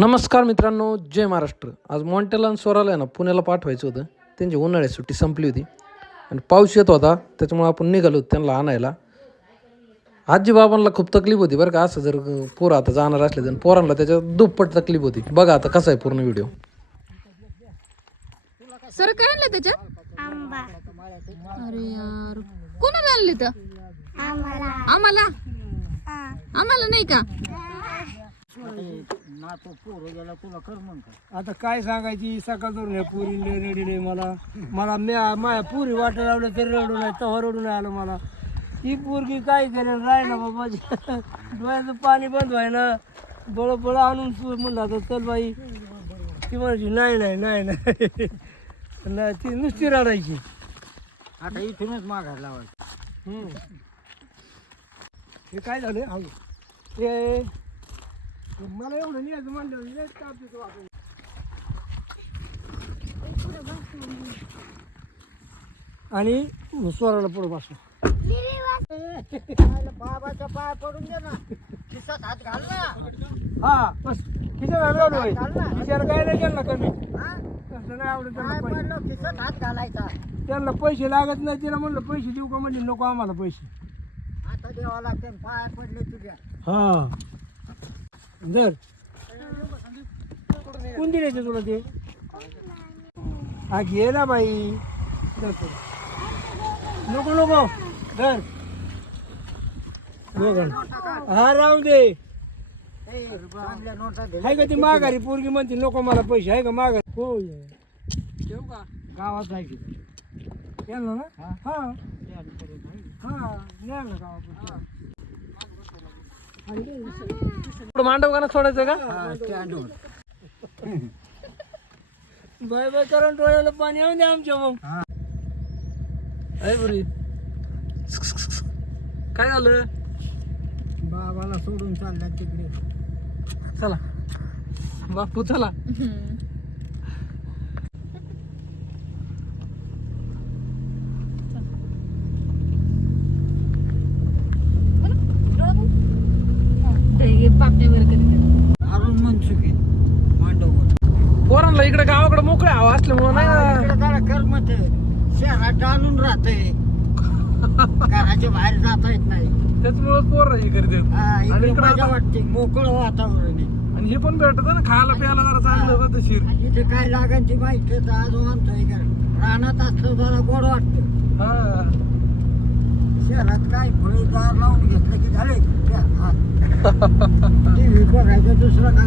नमस्कार मित्रांनो जय महाराष्ट्र. आज मॉन्टेला आणि स्वराला आहे ना पुण्याला पाठवायचं होतं. त्यांची उन्हाळ्यात सुट्टी संपली होती. आणि पाऊस येत होता त्याच्यामुळे आपण निघालो होतो त्यांना आणायला. आजी बाबांना खूप तकलीफ होती बरं का असं जर पोरं आता जाणार असले तर पोरांना त्याच्यात दुप्पट तकलीफ होती. बघा आता कसा आहे पूर्ण व्हिडिओ सर काय आणलं त्याच्यात? आंबा. अरे यार कोणाला आणले तर आम्हाला. आम्हाला? आम्हाला नाही का? आता काय सांगायची? सकाळ धरून या पुरी रडले मला. मला म्या माया पुरी वाट लावलं तरी रडू नाही तेव्हा रडू नाही आलं मला. ही पोरगी काय करेल? राहिलं बाबा. डोळ्याचं पाणी बंद व्हायला बळ बळ आणून सु- म्हणलं आता चल बाई. ती म्हणायची नाही नाही नाही नाही. नाही ती नुसती रडायची. आता इथूनच माघार लावायचं. हम्म. हे काय झालं? हा ते मला एवढं न्यायचं म्हणलं लयच ताप देतो आपण. आणि स्वराला पुढे बसलो बाबाच्या पाय पडून दे ना. खिसात हात घाल ना. हा बस. किती वेळ लावलो विचार काय नाही त्यांना कमी. तसं नाही आवडत त्यांना पैसे. हात घालायचा. त्यांना पैसे लागत नाही तिला म्हणलं पैसे देऊ का? म्हणजे नको आम्हाला पैसे. आता द्यावा लागते पाय पडले तुझ्या. हा. जर कोण दिले तुला ते? हा घे ना बाई. नको नको. धर. नको. हा राहून दे. आहे का ती माघारी? पोरगी म्हणते नको मला पैसे. आहे का माघारी? हो. ठेवू का? गावात जायची ना? हा. हा. पुढं मांडव गाणं सोडायचं का? बाय बाय करून डोळ्याला पाणी येऊन द्या आमच्या मग. आहे बरी. काय झालं? बाबाला सोडून चालला तिकडे. चला. बापू चला. वगैरे अरुण मनसुखी मांडववर पोरांना इकडे गावाकडे मोकळे हवा असल्यामुळं नाही जरा करमत आहे. शहरात डालून राहते घराच्या बाहेर जाता येत नाही. त्याच्यामुळे पोर हे हा, आता- वाटते मोकळं वातावरण आहे. आणि हे पण भेटत ना खायला प्यायला जरा चांगलं होतं शिर. इथे काय लागेल ती माहिती आहे तर आज आणतोय का रानात असलं जरा गोड वाटतं. हा. शहरात काय फळी दार लावून घेतलं की झाले. 哈哈哈！第一课就是那个。